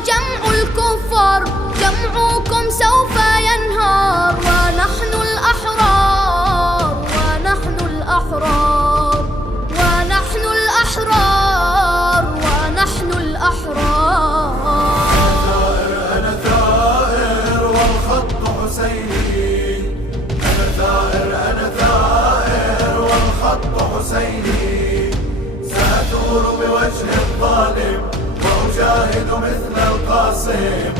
وجمع الكفار جمعكم سوف ينهار، ونحن الأحرار ونحن الأحرار ونحن الأحرار ونحن الأحرار. أنا ثائر والخط حسيني، أنا ثائر والخط حسيني، سأثور بوجه الظالم وأجاهد مثل القاسم